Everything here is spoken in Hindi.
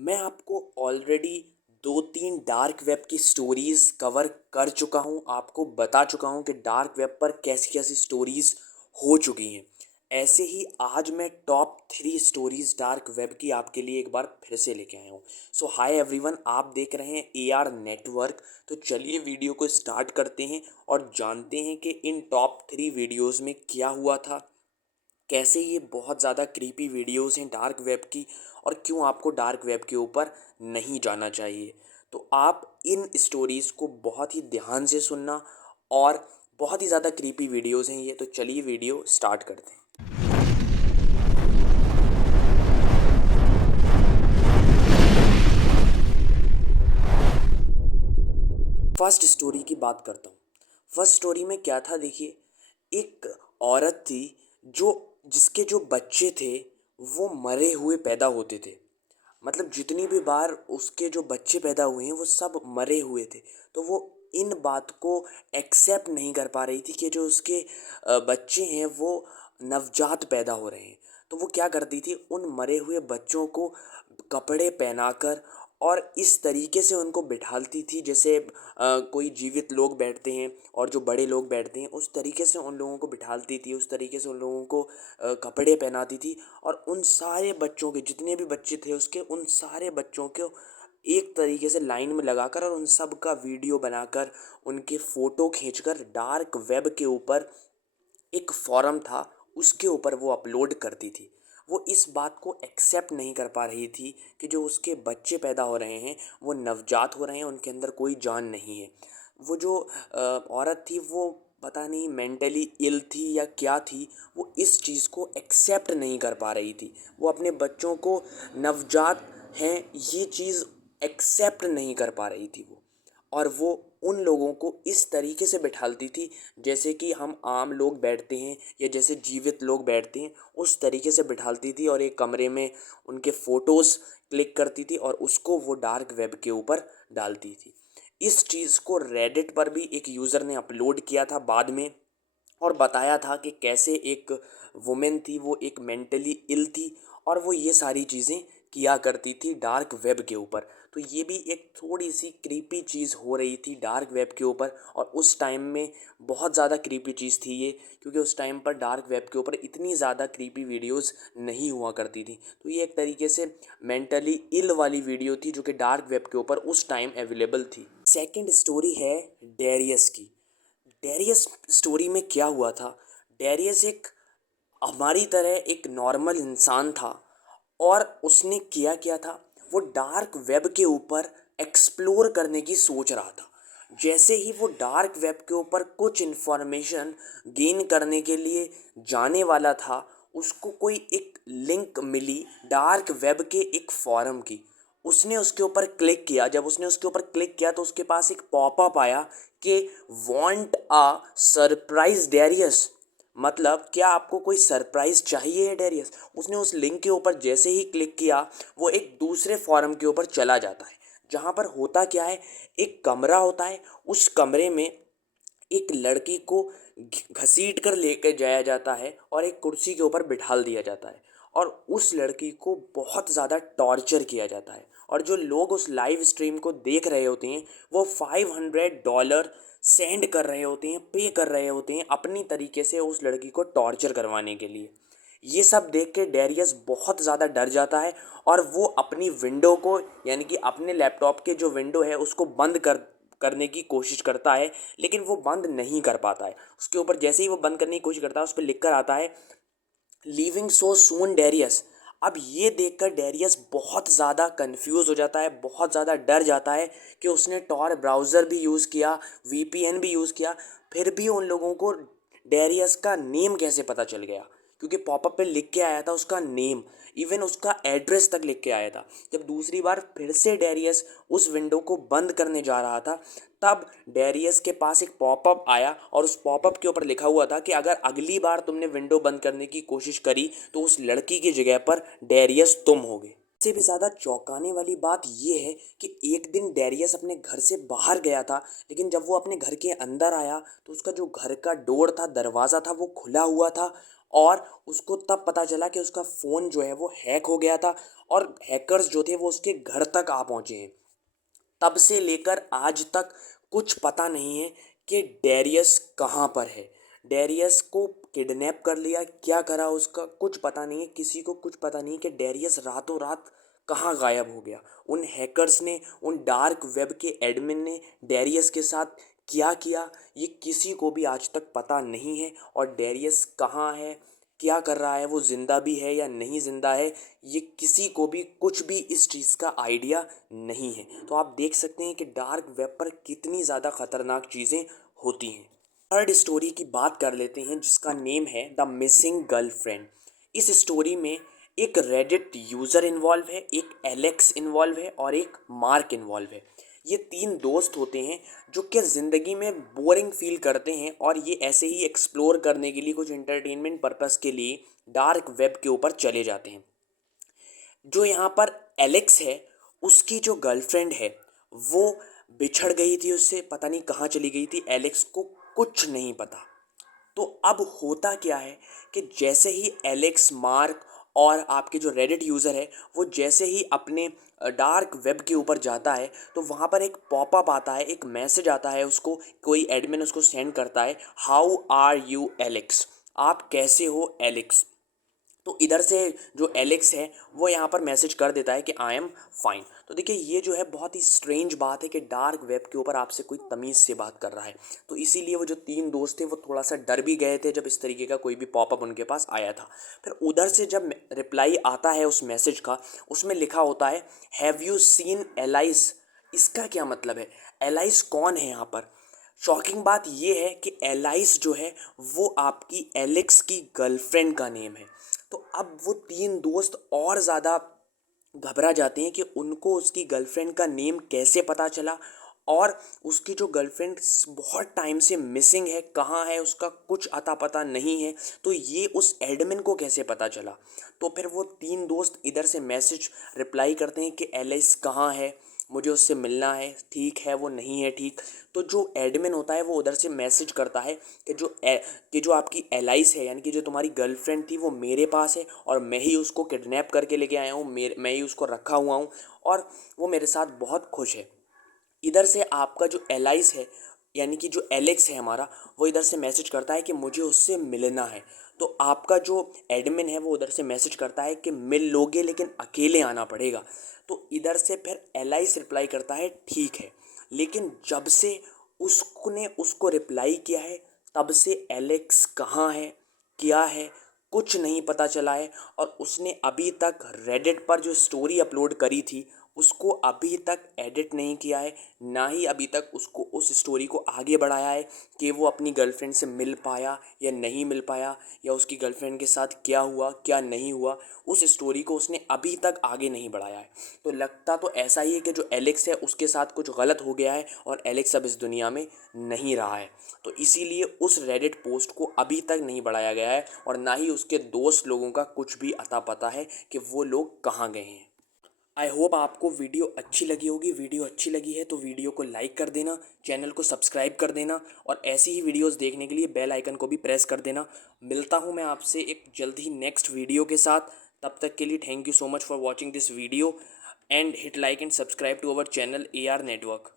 मैं आपको ऑलरेडी 2-3 डार्क वेब की स्टोरीज़ कवर कर चुका हूँ, आपको बता चुका हूँ कि डार्क वेब पर कैसी-कैसी स्टोरीज़ हो चुकी हैं। ऐसे ही आज मैं टॉप 3 स्टोरीज़ डार्क वेब की आपके लिए एक बार फिर से लेके आया हूँ। सो हाय एवरीवन, आप देख रहे हैं एआर नेटवर्क। तो चलिए वीडियो को स्टार्ट करते हैं और जानते हैं कि इन टॉप 3 वीडियोज़ में क्या हुआ था, कैसे ये बहुत ज़्यादा क्रीपी वीडियोस हैं डार्क वेब की और क्यों आपको डार्क वेब के ऊपर नहीं जाना चाहिए। तो आप इन स्टोरीज़ को बहुत ही ध्यान से सुनना, और बहुत ही ज़्यादा क्रीपी वीडियोस हैं ये। तो चलिए वीडियो स्टार्ट करते हैं। फर्स्ट स्टोरी की बात करता हूँ। फर्स्ट स्टोरी में क्या था, देखिए, एक औरत थी जो जिसके जो बच्चे थे वो मरे हुए पैदा होते थे। मतलब जितनी भी बार उसके जो बच्चे पैदा हुए हैं वो सब मरे हुए थे। तो वो इन बात को एक्सेप्ट नहीं कर पा रही थी कि जो उसके बच्चे हैं वो नवजात पैदा हो रहे हैं। तो वो क्या करती थी, उन मरे हुए बच्चों को कपड़े पहनाकर और इस तरीके से उनको बिठालती थी जैसे कोई जीवित लोग बैठते हैं और जो बड़े लोग बैठते हैं, उस तरीके से उन लोगों को बिठालती थी, उस तरीके से उन लोगों को कपड़े पहनाती थी। और उन सारे बच्चों के जितने भी बच्चे थे उसके, उन सारे बच्चों को एक तरीके से लाइन में लगाकर और उन सब का वीडियो बनाकर, उनके फ़ोटो खींचकर डार्क वेब के ऊपर एक फ़ोरम था, उसके ऊपर वो अपलोड करती थी। वो इस बात को एक्सेप्ट नहीं कर पा रही थी कि जो उसके बच्चे पैदा हो रहे हैं वो नवजात हो रहे हैं, उनके अंदर कोई जान नहीं है। वो जो औरत थी वो पता नहीं मेंटली इल थी या क्या थी, वो इस चीज़ को एक्सेप्ट नहीं कर पा रही थी। वो अपने बच्चों को नवजात हैं ये चीज़ एक्सेप्ट नहीं कर पा रही थी वो। और वो उन लोगों को इस तरीके से बिठालती थी जैसे कि हम आम लोग बैठते हैं या जैसे जीवित लोग बैठते हैं, उस तरीके से बिठालती थी और एक कमरे में उनके फ़ोटोज़ क्लिक करती थी और उसको वो डार्क वेब के ऊपर डालती थी। इस चीज़ को रेडिट पर भी एक यूज़र ने अपलोड किया था बाद में, और बताया था कि कैसे एक वुमेन थी, वो एक मेंटली इल थी और वो ये सारी चीज़ें किया करती थी डार्क वेब के ऊपर। तो ये भी एक थोड़ी सी क्रीपी चीज़ हो रही थी डार्क वेब के ऊपर, और उस टाइम में बहुत ज़्यादा क्रीपी चीज़ थी ये, क्योंकि उस टाइम पर डार्क वेब के ऊपर इतनी ज़्यादा क्रीपी वीडियोस नहीं हुआ करती थी। तो ये एक तरीके से मेंटली इल वाली वीडियो थी जो कि डार्क वेब के ऊपर उस टाइम अवेलेबल थी। सेकंड स्टोरी है डेरियस की। डेरियस स्टोरी में क्या हुआ था, डेरियस एक हमारी तरह एक नॉर्मल इंसान था, और उसने किया क्या था, वो डार्क वेब के ऊपर एक्सप्लोर करने की सोच रहा था। जैसे ही वो डार्क वेब के ऊपर कुछ इन्फॉर्मेशन गेन करने के लिए जाने वाला था, उसको कोई एक लिंक मिली डार्क वेब के एक फॉरम की। उसने उसके ऊपर क्लिक किया, जब उसने उसके ऊपर क्लिक किया तो उसके पास एक पॉपअप आया कि वांट अ सरप्राइज डेरियस। मतलब क्या आपको कोई सरप्राइज चाहिए है डेरियस। उसने उस लिंक के ऊपर जैसे ही क्लिक किया, वो एक दूसरे फॉरम के ऊपर चला जाता है, जहाँ पर होता क्या है, एक कमरा होता है, उस कमरे में एक लड़की को घसीट कर लेकर जाया जाता है और एक कुर्सी के ऊपर बिठाल दिया जाता है, और उस लड़की को बहुत ज़्यादा टॉर्चर किया जाता है। और जो लोग उस लाइव स्ट्रीम को देख रहे होते हैं वो $500 सेंड कर रहे होते हैं, पे कर रहे होते हैं अपनी तरीके से उस लड़की को टॉर्चर करवाने के लिए। ये सब देख के डेरियस बहुत ज़्यादा डर जाता है, और वो अपनी विंडो को, यानी कि अपने लैपटॉप के जो विंडो है उसको बंद करने की कोशिश करता है, लेकिन वो बंद नहीं कर पाता है। उसके ऊपर जैसे ही वो बंद करने की कोशिश करता है, उस पर लिख कर आता है लीविंग सो सून डेरियस। अब ये देखकर डेरियस बहुत ज़्यादा कंफ्यूज हो जाता है, बहुत ज़्यादा डर जाता है कि उसने टॉर ब्राउज़र भी यूज़ किया, वीपीएन भी यूज़ किया, फिर भी उन लोगों को डेरियस का नेम कैसे पता चल गया, क्योंकि पॉपअप पे लिख के आया था उसका नेम, इवन उसका एड्रेस तक लिख के आया था। जब दूसरी बार फिर से डेरियस उस विंडो को बंद करने जा रहा था, तब डेरियस के पास एक पॉपअप आया, और उस पॉपअप के ऊपर लिखा हुआ था कि अगर अगली बार तुमने विंडो बंद करने की कोशिश करी तो उस लड़की की जगह पर डेरियस तुम होगे। इससे भी ज़्यादा चौंकाने वाली बात यह है कि एक दिन डेरियस अपने घर से बाहर गया था, लेकिन जब वो अपने घर के अंदर आया तो उसका जो घर का डोर था, दरवाज़ा था, वो खुला हुआ था, और उसको तब पता चला कि उसका फ़ोन जो है वो हैक हो गया था और हैकर्स जो थे वो उसके घर तक आ पहुँचे हैं। तब से लेकर आज तक कुछ पता नहीं है कि डेरियस कहाँ पर है। डेरियस को किडनैप कर लिया, क्या करा उसका कुछ पता नहीं है, किसी को कुछ पता नहीं कि डेरियस रातों रात कहाँ गायब हो गया। उन हैकर्स ने, उन डार्क वेब के एडमिन ने डेरियस के साथ क्या किया, ये किसी को भी आज तक पता नहीं है। और डेरियस कहाँ है, क्या कर रहा है, वो ज़िंदा भी है या नहीं ज़िंदा है, ये किसी को भी कुछ भी इस चीज़ का आइडिया नहीं है। तो आप देख सकते हैं कि डार्क वेब पर कितनी ज़्यादा ख़तरनाक चीज़ें होती हैं। थर्ड स्टोरी की बात कर लेते हैं जिसका नेम है द मिसिंग गर्लफ्रेंड। इस स्टोरी में एक रेडिट यूज़र इन्वॉल्व है, एक एलेक्स इन्वॉल्व है और एक मार्क इन्वॉल्व है। ये तीन दोस्त होते हैं जो कि ज़िंदगी में बोरिंग फील करते हैं और ये ऐसे ही एक्सप्लोर करने के लिए, कुछ इंटरटेनमेंट पर्पस के लिए डार्क वेब के ऊपर चले जाते हैं। जो यहाँ पर एलेक्स है, उसकी जो गर्लफ्रेंड है वो बिछड़ गई थी उससे, पता नहीं कहाँ चली गई थी, एलेक्स को कुछ नहीं पता। तो अब होता क्या है कि जैसे ही एलेक्स, मार्क और आपके जो रेडिट यूज़र है वो जैसे ही अपने डार्क वेब के ऊपर जाता है तो वहाँ पर एक पॉपअप आता है, एक मैसेज आता है, उसको कोई एडमिन उसको सेंड करता है, हाउ आर यू एलेक्स, आप कैसे हो एलेक्स। तो इधर से जो एलेक्स है वो यहाँ पर मैसेज कर देता है कि आई एम फाइन। तो देखिए ये जो है बहुत ही स्ट्रेंज बात है कि डार्क वेब के ऊपर आपसे कोई तमीज़ से बात कर रहा है। तो इसीलिए वो जो तीन दोस्त थे वो थोड़ा सा डर भी गए थे जब इस तरीके का कोई भी पॉपअप उनके पास आया था। फिर उधर से जब रिप्लाई आता है उस मैसेज का, उसमें लिखा होता है हैव यू सीन एलाइस। इसका क्या मतलब है, एलाइस कौन है यहाँ पर। शॉकिंग बात ये है कि एलाइस जो है वो आपकी एलेक्स की गर्लफ्रेंड का नेम है। तो अब वो तीन दोस्त और ज़्यादा घबरा जाते हैं कि उनको उसकी गर्लफ्रेंड का नेम कैसे पता चला और उसकी जो गर्लफ्रेंड बहुत टाइम से मिसिंग है, कहाँ है, उसका कुछ अता पता नहीं है, तो ये उस एडमिन को कैसे पता चला। तो फिर वो तीन दोस्त इधर से मैसेज रिप्लाई करते हैं कि एलिस कहाँ है, मुझे उससे मिलना है, ठीक है वो नहीं है ठीक। तो जो एडमिन होता है वो उधर से मैसेज करता है कि जो आपकी एलाइस है, यानी कि जो तुम्हारी गर्लफ्रेंड थी, वो मेरे पास है और मैं ही उसको किडनैप करके लेके आया हूँ, मैं ही उसको रखा हुआ हूँ और वो मेरे साथ बहुत खुश है। इधर से आपका जो एलाइस है, यानी कि जो एलेक्स है हमारा, वो इधर से मैसेज करता है कि मुझे उससे मिलना है। तो आपका जो एडमिन है वो उधर से मैसेज करता है कि मिल लोगे लेकिन अकेले आना पड़ेगा। तो इधर से फिर एलाइस रिप्लाई करता है ठीक है। लेकिन जब से उसने उसको रिप्लाई किया है तब से एलेक्स कहाँ है, क्या है, कुछ नहीं पता चला है। और उसने अभी तक रेडिट पर जो स्टोरी अपलोड करी थी उसको अभी तक एडिट नहीं किया है, ना ही अभी तक उसको उस स्टोरी को आगे बढ़ाया है कि वो अपनी गर्लफ्रेंड से मिल पाया या नहीं मिल पाया, या उसकी गर्लफ्रेंड के साथ क्या हुआ क्या नहीं हुआ, उस स्टोरी को उसने अभी तक आगे नहीं बढ़ाया है। तो लगता तो ऐसा ही है कि जो एलेक्स है उसके साथ कुछ गलत हो गया है और एलेक्स अब इस दुनिया में नहीं रहा है। तो इसीलिए उस रेडिट पोस्ट को अभी तक नहीं बढ़ाया गया है और ना ही उसके दोस्त लोगों का कुछ भी अता पता है कि वो लोग कहाँ गए हैं। आई होप आपको वीडियो अच्छी लगी होगी। वीडियो अच्छी लगी है तो वीडियो को लाइक कर देना, चैनल को सब्सक्राइब कर देना और ऐसी ही वीडियोस देखने के लिए बेल आइकन को भी प्रेस कर देना। मिलता हूँ मैं आपसे एक जल्द ही नेक्स्ट वीडियो के साथ। तब तक के लिए thank you so much for watching this video and hit like and subscribe to our channel AR network.